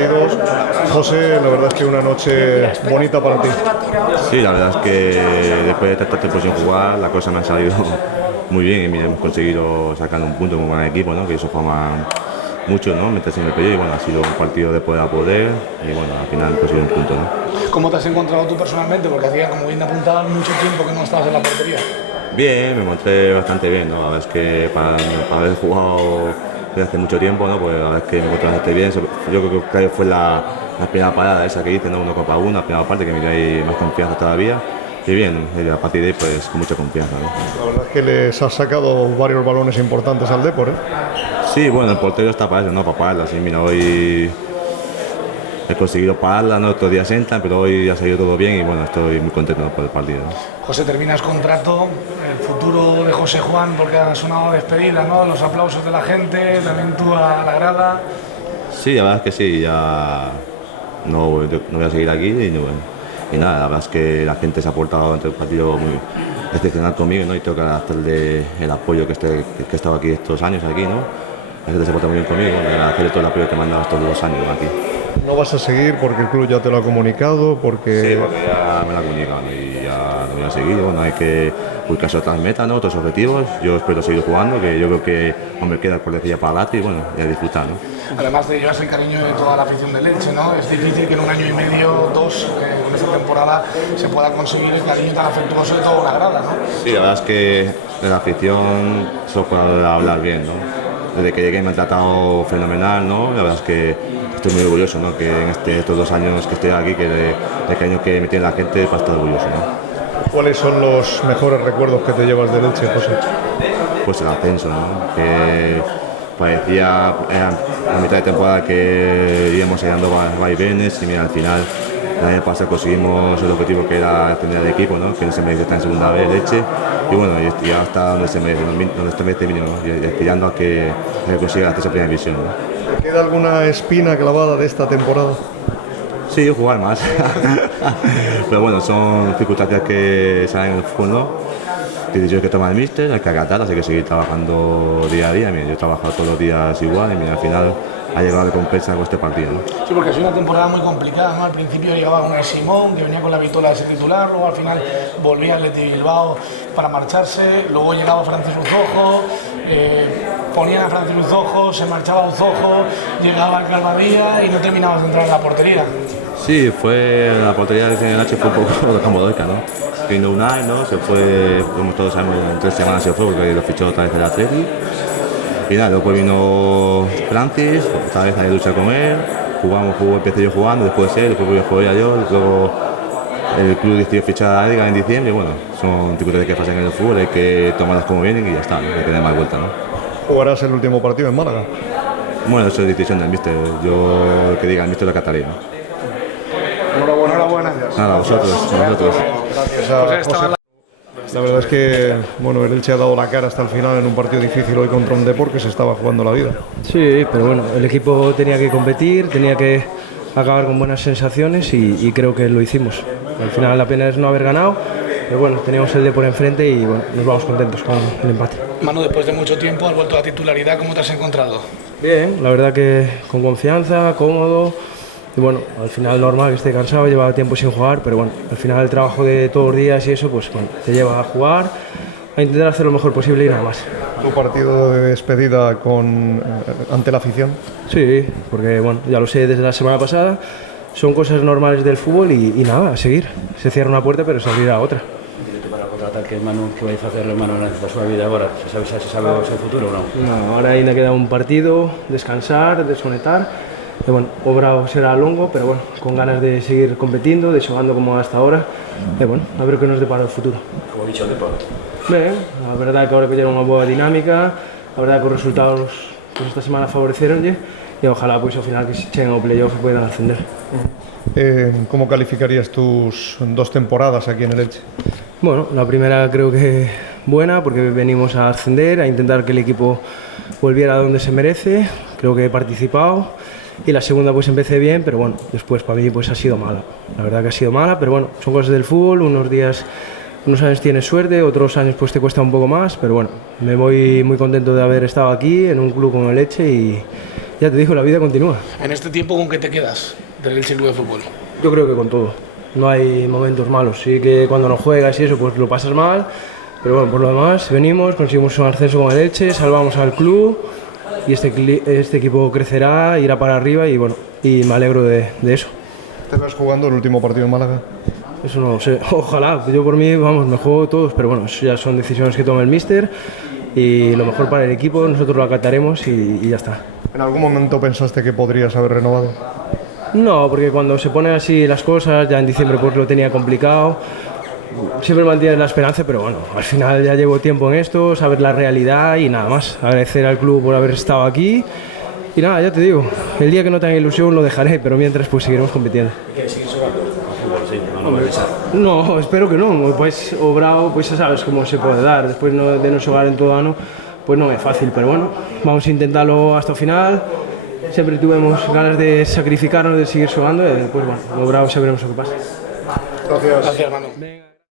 partido. José, la verdad es que una noche bonita para ti. Sí, la verdad es que después de tanto tiempo sin jugar, la cosa me ha salido muy bien y mira, hemos conseguido sacar un punto como buen equipo, ¿no? Que eso forma mucho, ¿no? Meterse en el periodo y bueno, ha sido un partido de poder a poder y bueno, al final ha sido un punto, ¿no? ¿Cómo te has encontrado tú personalmente? Porque hacía, como bien apuntado, mucho tiempo que no estabas en la portería. Bien, me encontré bastante bien, ¿no? La verdad es que para haber jugado desde hace mucho tiempo, ¿no? Pues la verdad es que me encontré bastante bien. Yo creo que fue la primera parada esa que hice, ¿no? 1-1, la primera parte que me dio ahí más confianza todavía. Y bien, a partir de ahí pues con mucha confianza, ¿no? La verdad es que les has sacado varios balones importantes al Depor, ¿eh? Sí, bueno, el portero está para eso, ¿no? Para pararla. Sí, mira, hoy he conseguido pararla, ¿no? Otros días entran, pero hoy ha salido todo bien y bueno, estoy muy contento, ¿no? Por el partido, ¿no? José, terminas contrato, el futuro de José Juan, porque ha sonado despedida, ¿no? Los aplausos de la gente, también tú a la grada. Sí, la verdad es que sí, ya no voy a seguir aquí y nada, la verdad es que la gente se ha portado ante el partido muy excepcional conmigo, ¿no? Y tengo que agradecerle el apoyo que he estado aquí estos años aquí, ¿no? La gente se porta muy bien conmigo, agradecerle todo el apoyo que me han dado estos 2 años aquí. No vas a seguir porque el club ya te lo ha comunicado, porque... Sí, porque ya me lo ha comunicado y ya no voy a seguir. Bueno, hay que buscarse otras metas, ¿no? Otros objetivos. Yo espero seguir jugando, que yo creo que aún me queda por decir para adelante y bueno, y a disfrutar, ¿no? Además de llevarse el cariño de toda la afición del Elche, ¿no? Es difícil que en 1 año y medio, 2, con esta temporada, se pueda conseguir el cariño tan afectuoso de toda una grada, ¿no? Sí, la verdad es que de la afición solo puedo hablar bien, ¿no? Desde que llegué me han tratado fenomenal, ¿no? La verdad es que estoy muy orgulloso, ¿no? Que en estos 2 años que estoy aquí, que de cariño que me tiene la gente, para estar orgulloso, ¿no? ¿Cuáles son los mejores recuerdos que te llevas del Elche, José? Pues el ascenso, ¿no? Que parecía a mitad de temporada que íbamos dando vaivenes y mira, al final el año pasado conseguimos el objetivo que era tener el equipo, ¿no? Que no se merece estar en segunda vez, Elche, y bueno, ya está donde se merece mínimo, ¿no? Y aspirando a que consiga el acceso a primera división, ¿no? ¿Te queda alguna espina clavada de esta temporada? Sí, jugar más. Pero bueno, son circunstancias que salen en el fútbol, ¿no? Decisiones que toma el míster, hay que acatarlas, hay que seguir trabajando día a día. Mira, yo he trabajado todos los días igual y mira, al final ha llegado la recompensa con este partido, ¿no? Sí, porque ha sido una temporada muy complicada, ¿no? Al principio llegaba con el Simón, que venía con la vitola de ser titular, luego al final volvía el Athletic Bilbao para marcharse, luego llegaba Francis Uzojo, ponían a Francis Uzojo, se marchaba Uzojo, llegaba el Calvadía y no terminabas de entrar en la portería. Sí, la portería de CNH fue un poco de cambodoica, ¿no? Vino Unai, ¿no? Se fue, como todos sabemos, en 3 semanas se fue porque lo fichó otra vez el Athletic. Y nada, después vino Francis, otra vez hay lucha con él, empecé yo jugando, después jugué yo, luego el club decidió fichar a Edgar en diciembre y bueno, son circunstancias que pasan en el fútbol, hay que tomarlas como vienen y ya está, no hay que dar más vuelta, ¿no? ¿Jugarás el último partido en Málaga? Bueno, eso es decisión del míster, yo que diga el míster lo acataría, ¿no? Enhorabuena. Nada, vosotros. Gracias a José. La verdad es que bueno, el Elche ha dado la cara hasta el final en un partido difícil hoy contra un Depor que se estaba jugando la vida. Sí, pero bueno, el equipo tenía que competir, tenía que acabar con buenas sensaciones y creo que lo hicimos. Al final la pena es no haber ganado, pero bueno, teníamos el Depor enfrente y bueno, nos vamos contentos con el empate. Manu, después de mucho tiempo has vuelto a la titularidad, ¿cómo te has encontrado? Bien, la verdad que con confianza, cómodo. Y bueno, al final normal que esté cansado, llevaba tiempo sin jugar, pero bueno, al final el trabajo de todos los días y eso, pues bueno, te lleva a jugar, a intentar hacer lo mejor posible y nada más. ¿Tu partido de despedida ante la afición? Sí, porque bueno, ya lo sé desde la semana pasada, son cosas normales del fútbol y nada, a seguir. Se cierra una puerta pero se abrirá otra. Para contratar que Manu, que vais a hacer Manu en la súa vida agora? Se sabe o seu futuro ou non? No, ahora ainda queda un partido, descansar, desconectar. E, bueno, o brao será longo, pero bueno, con ganas de seguir competindo, de xogando como hasta ahora. E, bueno, a ver o que nos depara o futuro. Como dicho, Depor. Ben, a verdade é que agora colleron unha boa dinámica, a verdade é que os resultados pues, esta semana favoreceronlle e ojalá pois, ao final que se cheguen ao playoff e poidan ascender. ¿Cómo calificarías tus 2 temporadas aquí en el Elche? Bueno, la primera creo que buena porque venimos a ascender, a intentar que el equipo volviera a donde se merece, creo que he participado. Y la segunda pues empecé bien, pero bueno, después para mí pues ha sido mala. La verdad que ha sido mala, pero bueno, son cosas del fútbol, unos años tienes suerte, otros años pues te cuesta un poco más, pero bueno, me voy muy contento de haber estado aquí en un club como el Elche y ya te digo, la vida continúa. En este tiempo, ¿con qué te quedas del Elche Club de Fútbol? Yo creo que con todo. No hay momentos malos. Sí que cuando no juegas y eso, pues lo pasas mal. Pero bueno, por lo demás, venimos, conseguimos un ascenso con el Elche, salvamos al club y este equipo crecerá, irá para arriba y bueno, y me alegro de eso. ¿Te vas jugando el último partido en Málaga? Eso no lo sé. Ojalá. Yo por mí, vamos, me juego todos, pero bueno, eso ya son decisiones que toma el míster y lo mejor para el equipo, nosotros lo acataremos y ya está. ¿En algún momento pensaste que podrías haber renovado? No, porque cuando se ponen así las cosas, ya en diciembre pues lo tenía complicado. Siempre mantienes la esperanza, pero bueno, al final ya llevo tiempo en esto, saber la realidad y nada más. Agradecer al club por haber estado aquí y nada, ya te digo, el día que no tenga ilusión lo dejaré, pero mientras pues seguiremos compitiendo. ¿Quieres seguir jugando? Fútbol, sí, no me pensar. No, espero que no, pues obrado, pues ya sabes cómo se puede dar. Después de no jugar en todo ano, pues no es fácil, pero bueno, vamos a intentarlo hasta el final. Siempre tuvimos ganas de sacrificarnos, de seguir jugando y pues bueno, obrado sabremos lo que pasa. Gracias, hermano.